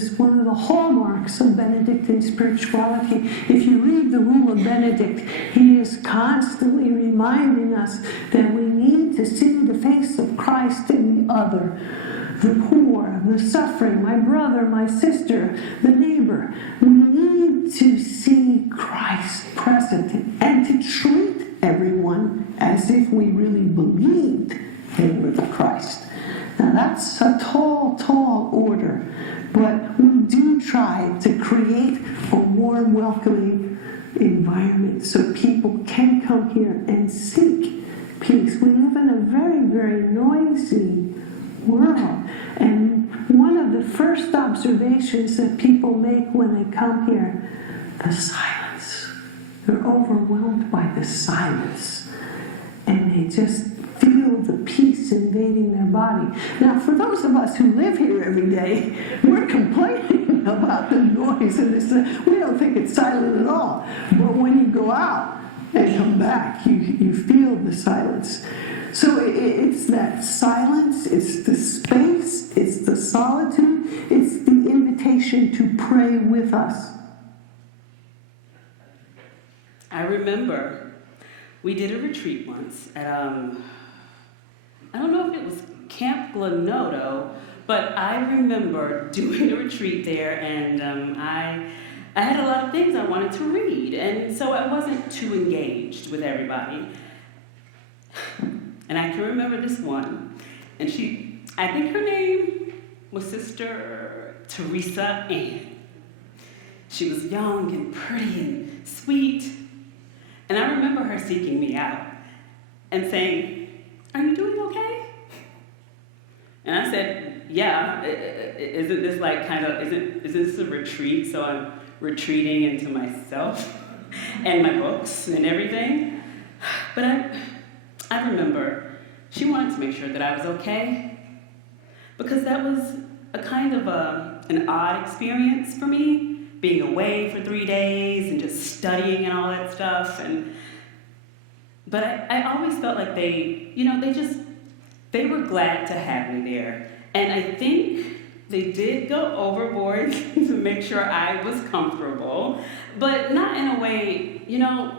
is one of the hallmarks of Benedictine spirituality. If you read the Rule of Benedict, he is constantly reminding us that we need to see the face of Christ in the other, the poor, the suffering, my brother, my sister, the neighbor. We need to see Christ present and to treat everyone as if we really believed they were the Christ. Now that's a tall, tall order, but we do try to create a warm, welcoming environment so people can come here and seek peace. We live in a very, very noisy world, and one of the first observations that people make when they come here, the silence. They're overwhelmed by the silence, and they just feel the peace invading their body. Now, for those of us who live here every day, we're complaining about the noise and this. We don't think it's silent at all. But when you go out and come back, you feel the silence. So it's that silence, it's the space, it's the solitude, it's the invitation to pray with us. I remember we did a retreat once at, I don't know if it was Camp Glenoto, but I remember doing a retreat there, and I had a lot of things I wanted to read, and so I wasn't too engaged with everybody. And I can remember this one, and I think her name was Sister Teresa Ann. She was young and pretty and sweet, and I remember her seeking me out and saying, "Are you doing okay?" And I said, "Yeah, isn't this like isn't this a retreat? So I'm retreating into myself and my books and everything." But I remember she wanted to make sure that I was okay, because that was a kind of an odd experience for me, being away for 3 days and just studying and all that stuff. But I always felt like they were glad to have me there. And I think they did go overboard to make sure I was comfortable, but not in a way, not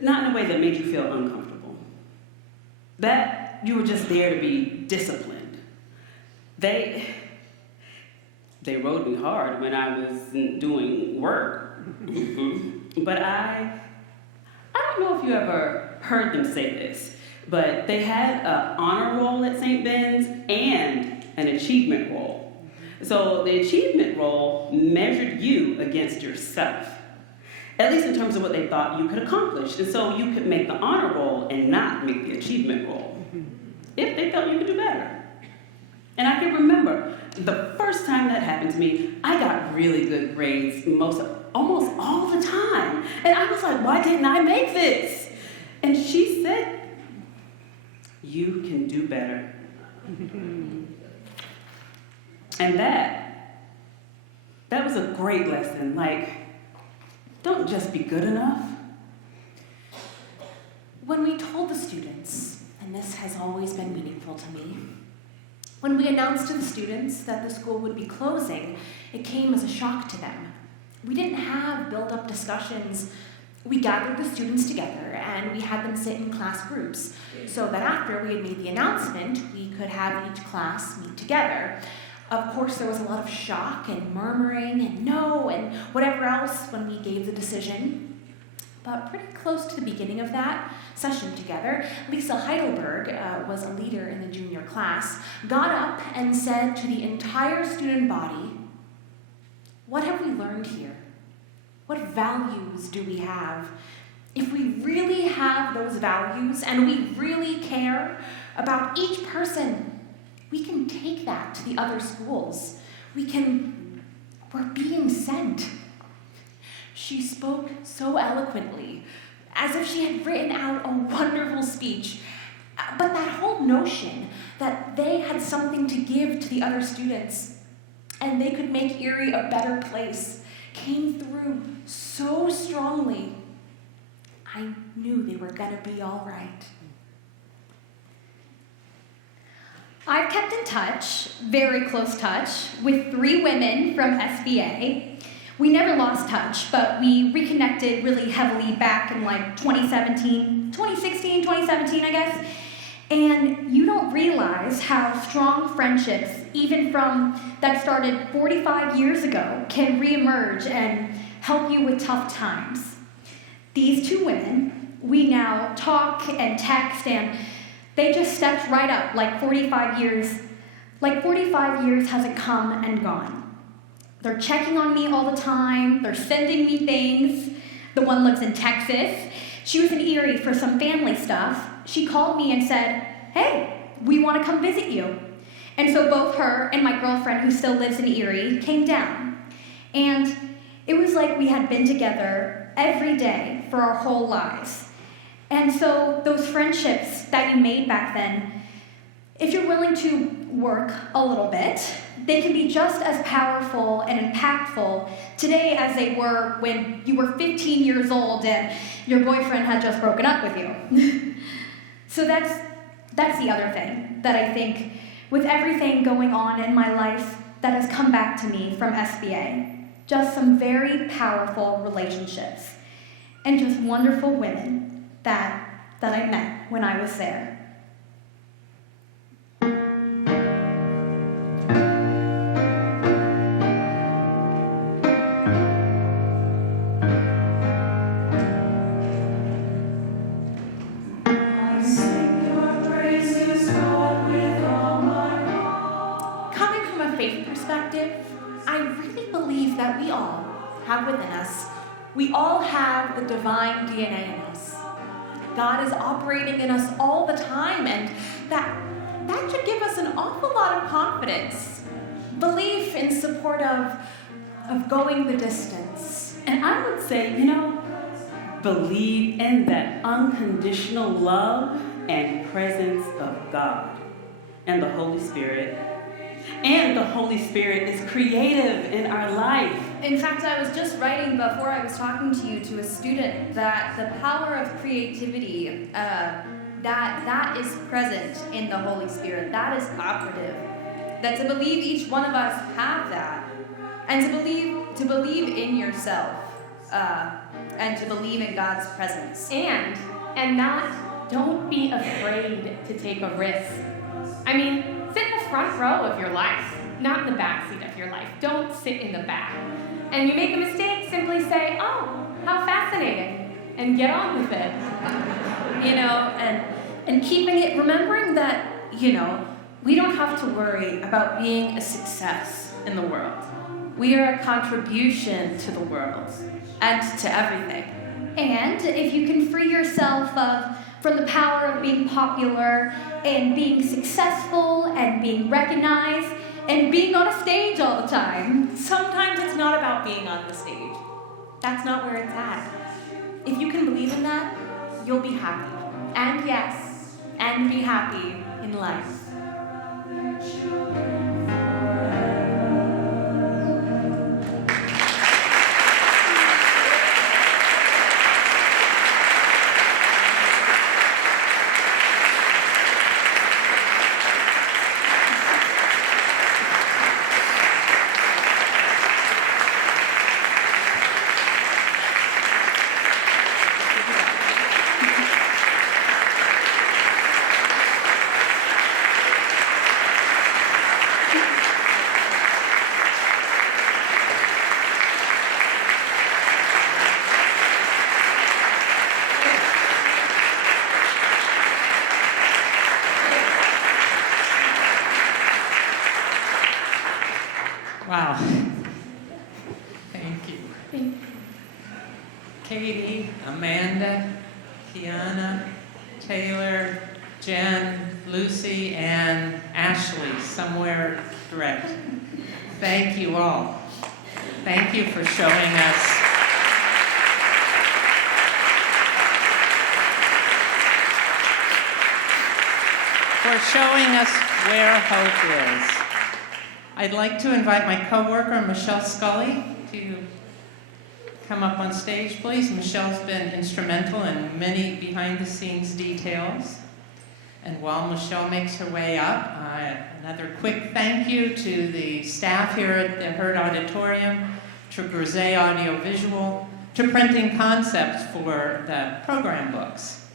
in a way that made you feel uncomfortable. That you were just there to be disciplined. They rode me hard when I was doing work. But I don't know if you ever heard them say this, but they had an honor roll at St. Ben's and an achievement roll. So the achievement roll measured you against yourself, at least in terms of what they thought you could accomplish. And so you could make the honor roll and not make the achievement roll, if they felt you could do better. And I can remember the first time that happened to me, I got really good grades almost all the time. And I was like, why didn't I make this? And she said, "You can do better." And that was a great lesson. Like, don't just be good enough. When we told the students, and this has always been meaningful to me, when we announced to the students that the school would be closing, it came as a shock to them. We didn't have built-up discussions. We gathered the students together and we had them sit in class groups so that after we had made the announcement, we could have each class meet together. Of course, there was a lot of shock and murmuring and no and whatever else when we gave the decision. But pretty close to the beginning of that session together, Lisa Heidelberg was a leader in the junior class, got up and said to the entire student body, "What have we learned here? What values do we have? If we really have those values and we really care about each person, we can take that to the other schools. We're being sent." She spoke so eloquently, as if she had written out a wonderful speech. But that whole notion that they had something to give to the other students and they could make Erie a better place came through so strongly. I knew they were going to be all right. I've kept in touch, very close touch, with 3 women from SBA. We never lost touch, but we reconnected really heavily back in like 2017, I guess. And you don't realize how strong friendships, even from that started 45 years ago, can reemerge and help you with tough times. These 2 women, we now talk and text, and they just stepped right up like 45 years. Like 45 years hasn't come and gone. They're checking on me all the time. They're sending me things. The one lives in Texas. She was in Erie for some family stuff. She called me and said, "Hey, we want to come visit you." And so both her and my girlfriend, who still lives in Erie, came down. And it was like we had been together every day for our whole lives. And so those friendships that you made back then, if you're willing to work a little bit, they can be just as powerful and impactful today as they were when you were 15 years old and your boyfriend had just broken up with you. So that's the other thing that I think, with everything going on in my life that has come back to me from SBA, just some very powerful relationships and just wonderful women that I met when I was there. We all have the divine DNA in us. God is operating in us all the time, and that should give us an awful lot of confidence. Belief in support of going the distance. And I would say, believe in that unconditional love and presence of God and the Holy Spirit. And the Holy Spirit is creative in our life. In fact, I was just writing before I was talking to you to a student that the power of creativity, that is present in the Holy Spirit. That is operative. That to believe each one of us have that, and to believe in yourself, and to believe in God's presence. And don't be afraid to take a risk. I mean, sit in the front row of your life, not in the back seat of your life. Don't sit in the back. And you make a mistake, simply say, "Oh, how fascinating," and get on with it. And keeping it, remembering that, we don't have to worry about being a success in the world. We are a contribution to the world and to everything. And if you can free yourself from the power of being popular and being successful and being recognized and being on a stage all the time. Sometimes it's not about being on the stage. That's not where it's at. If you can believe in that, you'll be happy. And yes, and be happy in life. Wow. Thank you. Katie, Amanda, Kiana, Taylor, Jen, Lucy, and Ashley, somewhere direct. Thank you all. Thank you for showing us where hope is. I'd like to invite my coworker, Michelle Scully, to come up on stage, please. Michelle's been instrumental in many behind-the-scenes details. And while Michelle makes her way up, another quick thank you to the staff here at the Hurd Auditorium, to Grisey Audiovisual, to Printing Concepts for the program books.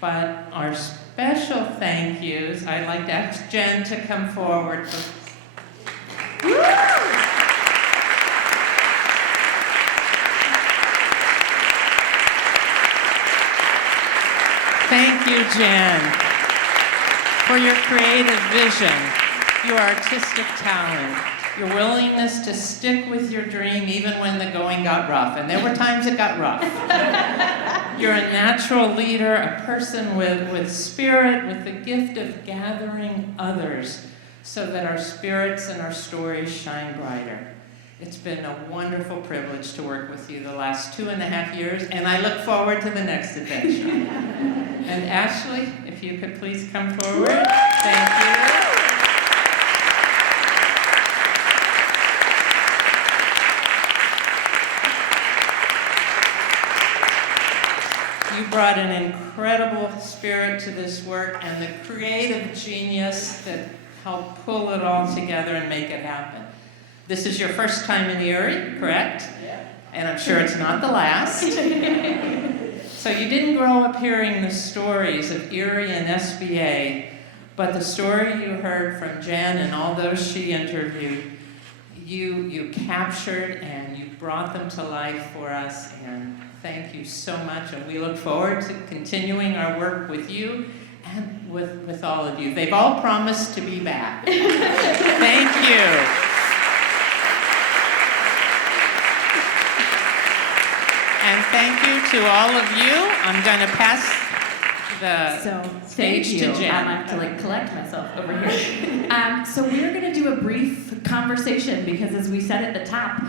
But our special thank yous, I'd like to ask Jen to come forward. Thank you, Jen, for your creative vision, your artistic talent, your willingness to stick with your dream even when the going got rough. And there were times it got rough. You're a natural leader, a person with spirit, with the gift of gathering others so that our spirits and our stories shine brighter. It's been a wonderful privilege to work with you the last 2.5 years, and I look forward to the next adventure. And Ashley, if you could please come forward. Thank you. You brought an incredible spirit to this work and the creative genius that helped pull it all together and make it happen. This is your first time in Erie, correct? Yeah. And I'm sure it's not the last. So you didn't grow up hearing the stories of Erie and SBA, but the story you heard from Jen and all those she interviewed, you captured and you brought them to life for us, and thank you so much, and we look forward to continuing our work with you and with all of you. They've all promised to be back. Thank you. And thank you to all of you. I'm going to pass the stage to Jen. I have to collect myself over here. So we're going to do a brief conversation because, as we said at the top,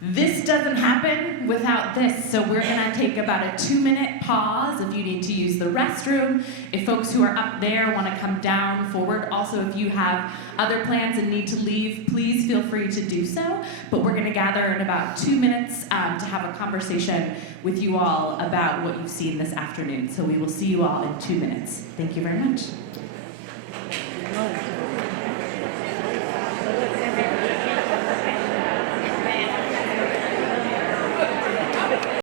this doesn't happen without this. So we're going to take about a 2-minute pause if you need to use the restroom. If folks who are up there want to come down forward. Also, if you have other plans and need to leave, please feel free to do so. But we're going to gather in about 2 minutes to have a conversation with you all about what you've seen this afternoon. So we will see you all in 2 minutes. Thank you very much.